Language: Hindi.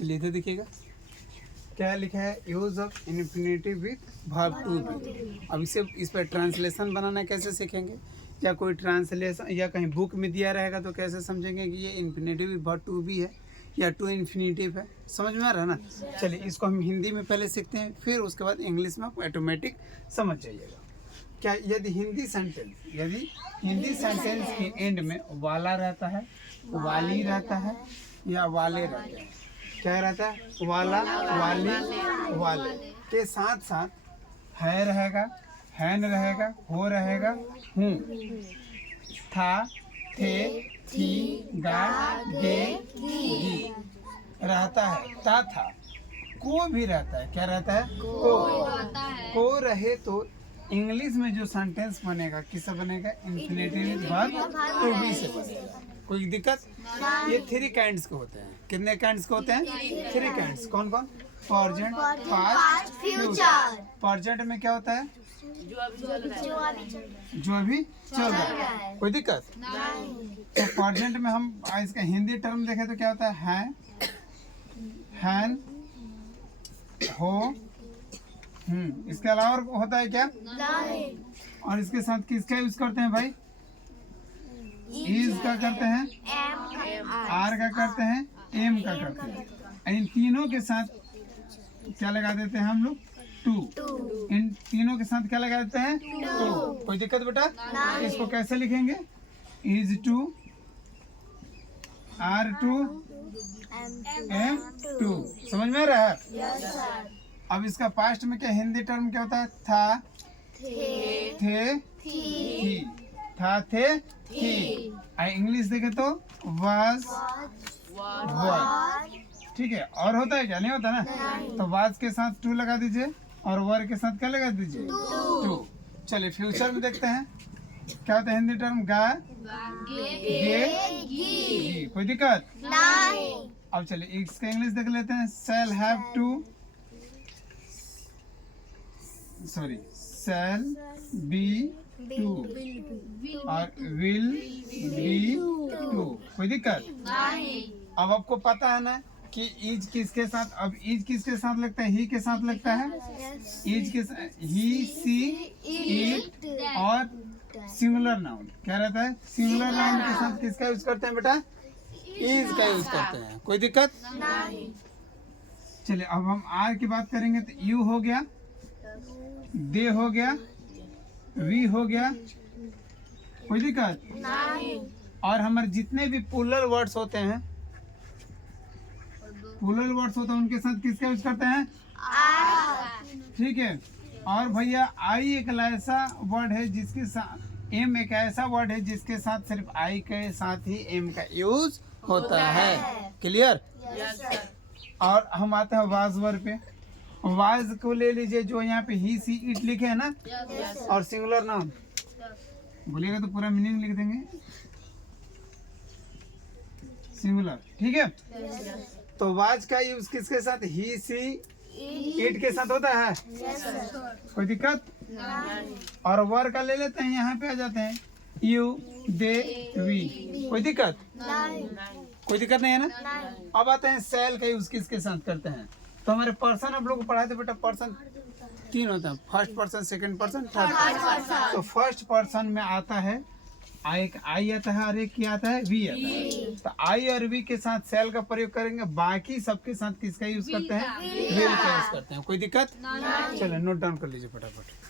चलिए इधर देखिएगा क्या लिखा है, use of infinitive with verb to be. अब इस पर ट्रांसलेशन बनाना कैसे सीखेंगे, या कोई ट्रांसलेशन या कहीं बुक में दिया रहेगा तो कैसे समझेंगे कि ये infinitive with verb to be है या टू इन्फिनेटिव है। समझ में आ रहा है ना। चलिए इसको हम हिंदी में पहले सीखते हैं, फिर उसके बाद इंग्लिश में आप ऑटोमेटिक समझ जाइएगा। क्या यदि हिंदी सेंटेंस के एंड में वाला रहता है, वाली रहता है या वाले रहते हैं, क्या रहता है, वाला, वाली, वाले के साथ साथ है रहेगा, हैन रहेगा, हो रहेगा, हूँ, था, थे, थी, गा, गे, गी रहता है, ता, था, को भी रहता है। क्या रहता है, को रहे तो इंग्लिश में जो सेंटेंस बनेगा किससे बनेगा, इन्फिनेटिव वर्ब टू बी से बनेगा। कोई दिक्कत? ये 3 काइंड्स के होते हैं। कितने काइंड्स के होते हैं? 3 काइंड्स। कौन कौन? Present, past, future. प्रेजेंट में क्या होता है, जो अभी चल रहा है। कोई दिक्कत? तो प्रेजेंट में हम इसका हिंदी टर्म देखें तो क्या होता है, हैन, हो, इसके अलावा होता है क्या, और इसके साथ किसका यूज करते हैं भाई, इज का करते हैं, आर का करते हैं, एम का करते हैं। इन तीनों के साथ क्या लगा देते हैं हम लोग, टू। इन तीनों के साथ क्या लगा देते हैं, टू। कोई दिक्कत बेटा? इसको कैसे लिखेंगे, is to, are to, am to. समझ में आ रहा है? अब इसका पास्ट में क्या हिंदी टर्म क्या होता है, था, थे, थी, था, थे, थी। इंग्लिश देखे तो वाज, वर। ठीक है, और होता है क्या, नहीं होता ना। तो वाज के साथ टू लगा दीजिए और वर के साथ क्या लगा दीजिए, टू। चलिए फ्यूचर में देखते हैं क्या होता है हिंदी टर्म, गा, गे, गी। कोई दिक्कत नहीं। अब चलिए इसका इंग्लिश देख लेते हैं, shall have to, shall be to और विल बी टू। कोई दिक्कत नहीं। अब आपको पता है ना कि इज किसके साथ, अब इज किसके साथ लगता है, ही के साथ लगता है। इज के साथ ही, सी, इट और सिंगुलर नाउन क्या रहता है, सिंगुलर नाउन के साथ किसका यूज करते हैं बेटा, इज का यूज करते हैं। कोई दिक्कत नहीं। चलिए अब हम आर की बात करेंगे तो यू हो गया, दे हो गया, वी हो गया। कोई दिक्कत नहीं। और हमारे जितने भी प्लूरल वर्ड्स होते हैं, उनके साथ किसका यूज करते हैं, ठीक है। और भैया आई एक ऐसा वर्ड है जिसके साथ, एम एक ऐसा वर्ड है जिसके साथ सिर्फ आई के साथ ही एम का यूज होता है। क्लियर? और हम आते हैं वाज वर्ड पे। वाज को ले लीजिए, जो यहाँ पे ही, सी, इट लिखे है ना, और सिंगुलर नाउन बोलिएगा तो पूरा मीनिंग लिख देंगे, सिंगुलर। ठीक है। तो वाज का यूज किसके साथ, ही, सी, इट के साथ होता है। कोई दिक्कत? और वर का ले लेते हैं, यहाँ पे आ जाते हैं, यू, दे, वी। कोई दिक्कत? कोई दिक्कत नहीं है ना। अब आते हैं सेल का यूज किसके साथ करते हैं। तो हमारे पर्सन आप लोग को पढ़ाए थे बेटा, पर्सन 3 होता है, first person, second person, third person. तो फर्स्ट पर्सन में आता है एक आई आता है और एक क्या आता है, वी आता है। तो आई और वी के साथ सेल का प्रयोग करेंगे, बाकी सबके साथ किसका यूज करते हैं, विल का यूज करते हैं। कोई दिक्कत? चलो नोट डाउन कर लीजिए फटाफट।